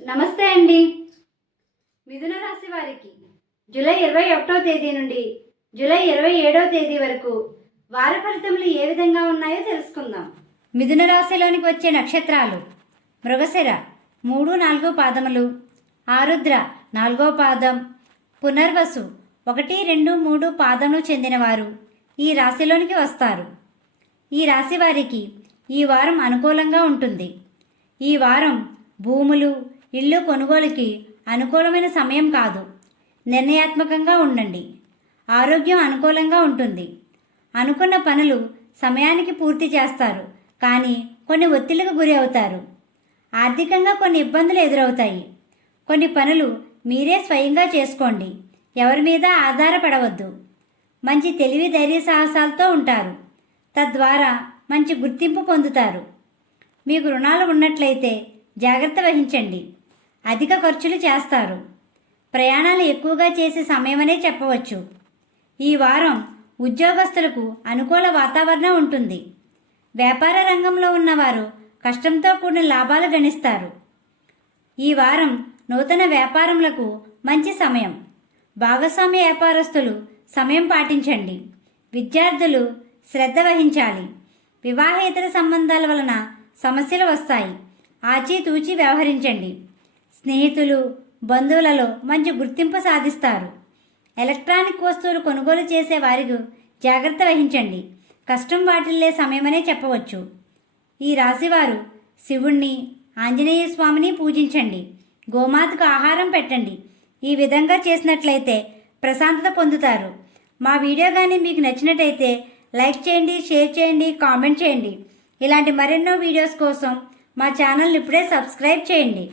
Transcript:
నమస్తే అండి. మిథున రాశి వారికి జూలై ఇరవై ఒకటో తేదీ నుండి జూలై ఇరవై ఏడవ తేదీ వరకు వార ఫలితములు ఏ విధంగా ఉన్నాయో తెలుసుకుందాం. మిథున రాశిలోనికి వచ్చే నక్షత్రాలు మృగశిర మూడు నాలుగు పాదములు ఆరుద్ర నాలుగో పాదం పునర్వసు ఒకటి రెండు మూడు పాదములు చెందినవారు ఈ రాశిలోనికి వస్తారు. ఈ రాశి వారికి ఈ వారం అనుకూలంగా ఉంటుంది. ఈ వారం భూములు ఇల్లు కొనుగోలుకి అనుకూలమైన సమయం కాదు. నిర్ణయాత్మకంగా ఉండండి. ఆరోగ్యం అనుకూలంగా ఉంటుంది. అనుకున్న పనులు సమయానికి పూర్తి చేస్తారు కానీ కొన్ని ఒత్తిళ్ళకు గురి అవుతారు. ఆర్థికంగా కొన్ని ఇబ్బందులు ఎదురవుతాయి. కొన్ని పనులు మీరే స్వయంగా చేసుకోండి. ఎవరి మీద ఆధారపడవద్దు. మంచి తెలివి ధైర్య సాహసాలతో ఉంటారు. తద్వారా మంచి గుర్తింపు పొందుతారు. మీకు రుణాలు ఉన్నట్లయితే జాగ్రత్త వహించండి. అధిక ఖర్చులు చేస్తారు. ప్రయాణాలు ఎక్కువగా చేసే సమయమనే చెప్పవచ్చు. ఈ వారం ఉద్యోగస్తులకు అనుకూల వాతావరణం ఉంటుంది. వ్యాపార రంగంలో ఉన్నవారు కష్టంతో కూడిన లాభాలు గణిస్తారు. ఈ వారం నూతన వ్యాపారములకు మంచి సమయం. భాగస్వామ్య వ్యాపారస్తులు సమయం పాటించండి. విద్యార్థులు శ్రద్ధ వహించాలి. వివాహేతర సంబంధాల వలన సమస్యలు వస్తాయి. ఆచితూచి వ్యవహరించండి. స్నేహితులు బంధువులలో మంచి గుర్తింపు సాధిస్తారు. ఎలక్ట్రానిక్ వస్తువులు కొనుగోలు చేసే వారికి జాగ్రత్త వహించండి. కష్టం వాటిల్లే సమయమనే చెప్పవచ్చు. ఈ రాశివారు శివుణ్ణి ఆంజనేయ స్వామిని పూజించండి. గోమాతకు ఆహారం పెట్టండి. ఈ విధంగా చేసినట్లయితే ప్రశాంతత పొందుతారు. మా వీడియో కానీ మీకు నచ్చినట్టయితే లైక్ చేయండి షేర్ చేయండి కామెంట్ చేయండి. ఇలాంటి మరెన్నో వీడియోస్ కోసం మా ఛానల్ ఇప్పుడే సబ్స్క్రైబ్ చేయండి.